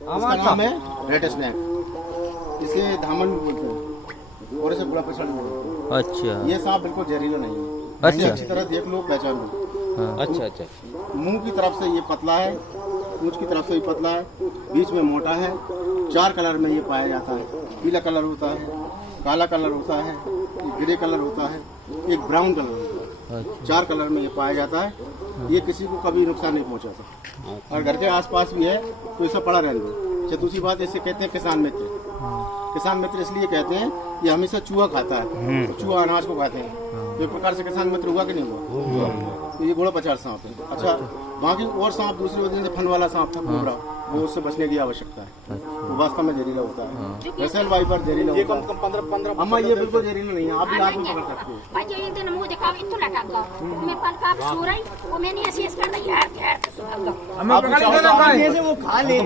इसका नाम है रेड स्नैक, इसे धामन भी बोलते हैं और इसे बुढ़ा पछड़ भी बोलते हैं। अच्छा ये सांप बिल्कुल जहरीला नहीं है। अच्छा। इसे अच्छी तरह देख लो, पहचान लो। हाँ। अच्छा अच्छा। मुंह की तरफ से ये पतला है, पूंछ की तरफ से ये पतला है, बीच में मोटा है। 4 कलर में ये पाया जाता है। पीला कलर होता है, काला कलर होता है, एक ग्रे कलर होता है, एक ब्राउन कलर होता है। अच्छा 4 कलर में ये पाया जाता है। ये किसी को कभी नुकसान नहीं पहुंचाता और घर के आसपास भी है तो इसे पड़ा रहने दो। अच्छा, दूसरी बात, इसे कहते हैं किसान मित्र। किसान मित्र इसलिए कहते हैं कि हमेशा चूहा खाता है, चूहा अनाज को खाते हैं। तो एक प्रकार से किसान मित्र हुआ कि नहीं हुआ? तो ये घोड़ा पचार सांप है। अच्छा, बाकी और सांप दूसरे होते हैं, जैसे फन वाला सांप था कोबरा, वो उससे बचने की आवश्यकता है। वो वास्तव में जहरीला होता है। वेसल वाइपर जहरीला होता है। 15 अम्मा ये बिल्कुल जहरीला नहीं है, आप भी हाथ में पकड़ सकते हो। वो खा ले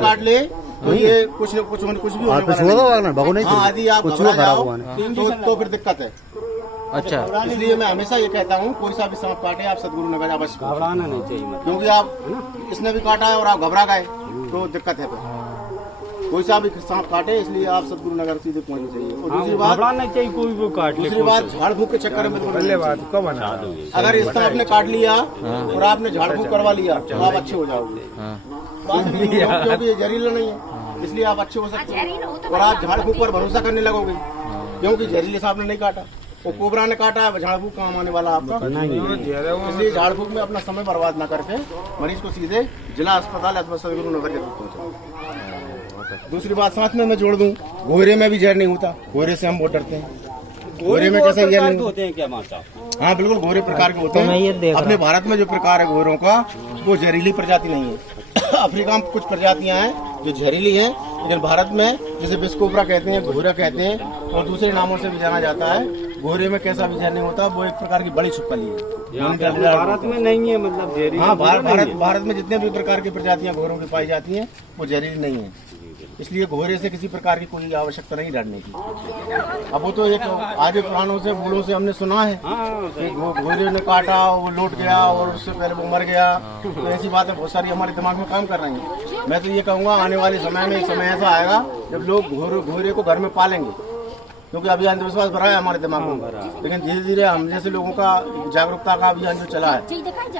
काट ले तो ये कुछ भी आदि आप घबरा जाओ तो फिर दिक्कत है। अच्छा। इसलिए मैं हमेशा ये कहता हूँ, कोई सा भी सांप काटे आप सदगुरु नगर अवश्य, घबराना नहीं चाहिए मतलब। क्योंकि आप इसने भी काटा है और आप घबरा गए तो दिक्कत है। फिर कोई सा भी सांप काटे, इसलिए आप सदगुरु नगर सीधे पहुंचनी चाहिए। और दूसरी बात, घबराना चाहिए, कोई भी काट ले। दूसरी बात, झाड़ फूक के चक्कर में अगर इस तरह आपने काट लिया और आपने झाड़ फूक करवा लिया तो आप अच्छे हो जाओगे। बात नहीं है, क्योंकि ये जहरीला नहीं है, इसलिए आप अच्छे हो सकते हैं। और आप झाड़ फूक पर भरोसा करने लगोगे, क्योंकि जहरीले सांप ने नहीं काटा, वो कोबरा ने काटा है। झाड़ फूक काम आने वाला आपका, इसलिए झाड़ फूक में अपना समय बर्बाद न करके मरीज को सीधे जिला अस्पताल अथवा सदगुरु नगर जरूर पहुंचाओ। दूसरी बात साथ में मैं जोड़ दूं, घोरे में भी जहर नहीं होता। घोरे से हम बहुत डरते हैं। घोरे में कैसे जहर नहीं होते हैं क्या माता? हाँ बिल्कुल, घोरे प्रकार के होते हैं। अपने भारत में जो प्रकार है घोरों का, वो जहरीली प्रजाति नहीं है। अफ्रीका में कुछ प्रजातियां हैं जो जहरीली हैं, लेकिन भारत में जैसे बिस्कोबरा कहते हैं, घोरा कहते हैं और दूसरे नामों से भी जाना जाता है। घोरे में कैसा भी जहर नहीं होता, वो एक प्रकार की बड़ी छिपकली है। भारत में नहीं है मतलब जहरीली? हाँ, भारत में जितने भी प्रकार की प्रजातियां घोरों की पाई जाती हैं वो जहरीली नहीं है। इसलिए घोरे से किसी प्रकार की कोई आवश्यकता नहीं डरने की। अब वो तो एक आगे पुरानों से बूढ़ों से हमने सुना है कि घोरे ने काटा, वो लौट गया और उससे पहले वो मर गया। तो ऐसी बातें बहुत सारी हमारे दिमाग में काम कर रही हैं। मैं तो ये कहूँगा, आने वाले समय में एक समय ऐसा आएगा जब लोग घोरे को घर में पालेंगे, क्योंकि अभी अंधविश्वास भरा है हमारे दिमाग में। लेकिन धीरे धीरे हम जैसे लोगों का जागरूकता का अभियान जो चला है,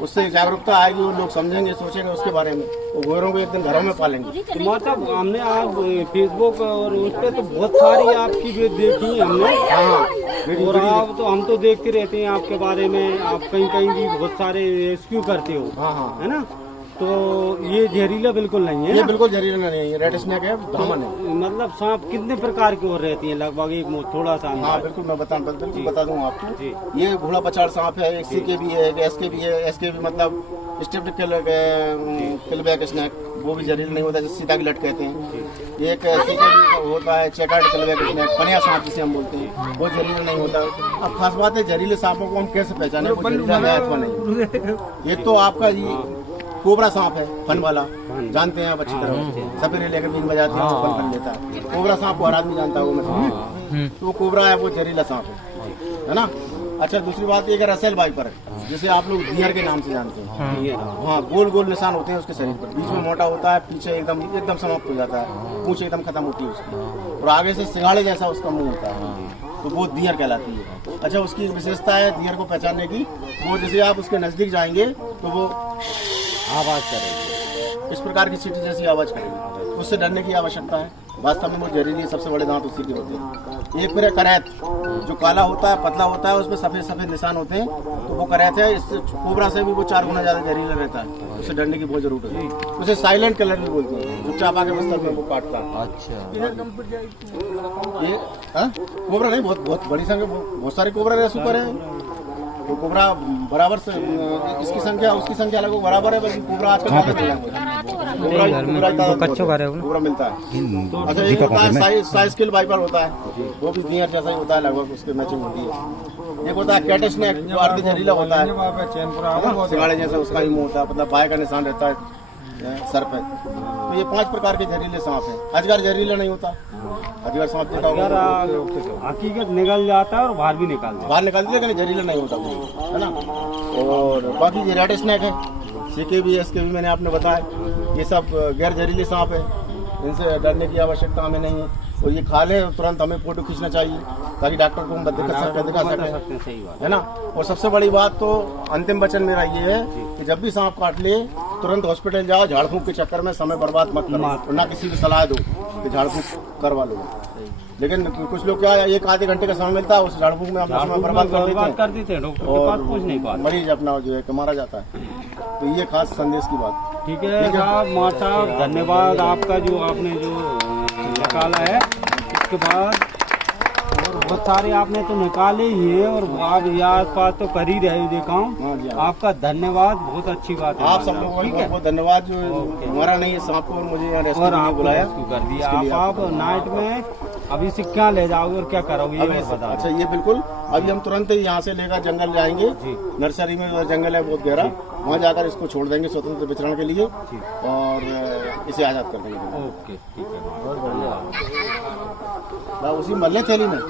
उससे जागरूकता आएगी और लोग समझेंगे, सोचेंगे उसके बारे में, वो घोरों को एक दिन घरों में पालेंगे। तो मतलब हमने आप फेसबुक और उस पर तो बहुत सारी आपकी वीडियो देखी हमने। हाँ, और आप तो हम तो देखते रहते हैं आपके बारे में, आप कहीं कहीं भी बहुत सारे रेस्क्यू करते हो। हाँ, है ना? तो ये जहरीला बिल्कुल नहीं है। ये बिल्कुल जहरीला नहीं है, रेड स्नेक है, धामन है। मतलब सांप कितने प्रकार की और रहती है लगभग? एक थोड़ा सा। हाँ बिल्कुल, मैं बता दूंगा आपको। ये घोड़ा पचाड़ सांप है, एक सीके भी है, एक एसके भी है। एसके भी मतलब स्टेप्ड किलबैक स्नेक, वो भी जहरीला नहीं होता, जिसे सीता की लट कहते हैं। एक सीके भी होता है चेकार्ड किलबैक स्नेक, पनिया सांप जिसे हम बोलते हैं, वो जहरीला नहीं होता। अब खास बात है, जहरीले सांपों को हम कैसे पहचाने अथवा नहीं। एक तो आपका ये कोबरा सांप है, फन वाला, जानते हैं आप अच्छी तरह। सपेरे लेकर बीन बजाते हैं, वो फन लेता है। कोबरा सांप को हर आदमी जानता है, वो मैं तो वो कोबरा है, वो जहरीला सांप है ना। अच्छा, दूसरी बात एक रसेल वाइपर है, जिसे आप लोग डियर के नाम से जानते हैं। हाँ, गोल गोल निशान होते हैं उसके शरीर पर, बीच में मोटा होता है, पीछे एकदम समाप्त हो जाता है, पूंछ एकदम खत्म होती है उसकी, और आगे से सिंगाड़े जैसा उसका मुंह होता है, तो वो डियर कहलाती है। अच्छा, उसकी विशेषता है डियर को पहचानने की, वो जैसे आप उसके नजदीक जाएंगे तो वो आवाज करेगी, इस प्रकार की सीटी जैसी आवाज करेगी, उससे डरने की आवश्यकता है। वास्तव में वो जहरीली, सबसे बड़े दांत उसी के होते हैं। एक फिर करैत, जो काला होता है, पतला होता है, उसमें सफेद सफेद निशान होते हैं, तो वो करैत है। इससे कोबरा से भी वो 4 गुना ज्यादा जहरीला रहता है, उससे डरने की बहुत जरूरत है। उसे साइलेंट किलर भी बोलते हैं, चुपचाप आके बस्तर में वो काटता है। अच्छा, ये कोबरा नहीं, बहुत बड़ी संख्या, बहुत सारे कोबरा रह सुपर है। तो कोबरा बराबर से इसकी संख्या उसकी संख्या लगभग बराबर है, बल्कि कोबरा आजकल कोबरा मिलता है। अच्छा, एक होता है साइज किल वाइपर होता है, वो भी डियर जैसा ही होता है, लगभग उसके मैचिंग होती है। एक होता है कैट स्नेक, जो अर्ध जहरीला होता है, सिंगाड़े जैसा उसका ही मुंह होता है, मतलब बाय का निशान रहता है सर पे। तो ये 5 प्रकार के जहरीले सांप हैं। अजगर जहरीला नहीं होता, अजगर सांप देखा होगा, हकीकत निकल जाता है और बाहर भी निकालता है, बाहर निकालते, लेकिन जहरीला नहीं होता, है ना। और बाकी ये रेड स्नेक है, सीके भी एसके भी मैंने आपने बताया, ये सब गैर जहरीले सांप है, इनसे डरने की आवश्यकता हमें नहीं है। और ये खा ले तुरंत हमें फोटो खींचना चाहिए ताकि डॉक्टर को हम दिखा सकें, सही बात है ना। और सबसे बड़ी बात तो अंतिम वचन मेरा ये है कि जब भी सांप काट ले तुरंत हॉस्पिटल जाओ, झाड़ फूंक के चक्कर में समय बर्बाद मत करो, और ना किसी को सलाह दो कि झाड़ फूंक करवा लो। लेकिन कुछ लोग क्या है, एक आधे घंटे का समय मिलता है, उस झाड़ फूंक में अपना समय बर्बाद कर देते हैं डॉक्टर के पास पहुंच नहीं पाते, मरीज अपना जो है मारा जाता है। तो ये खास संदेश की बात। ठीक है साहब, मार साहब धन्यवाद आपका जो आपने जो निकाला है। इसके बाद और बहुत सारे आपने तो निकाले ही हैं और आप आस पास तो कर ही रहे हो देखा हाँ जी, हूँ। हाँ। आपका धन्यवाद, बहुत अच्छी बात है। आप सब लोगों को बहुत बहुत धन्यवाद जो हमारा नहीं है सांप को मुझे यहाँ रेस्क्यू और के लिए आप बुलाया। कर दिया। आप नाइट में अभी से क्या ले जाओगे और क्या करोगे ये अभी बता अच्छा ये बिल्कुल अभी हम तुरंत ही यहाँ से लेकर जंगल जाएंगे, नर्सरी में जंगल है बहुत गहरा, वहाँ जाकर इसको छोड़ देंगे स्वतंत्र विचरण के लिए और इसे आजाद कर देंगे। ओके ठीक है, बहुत बढ़िया। उसी मल्ले थैली में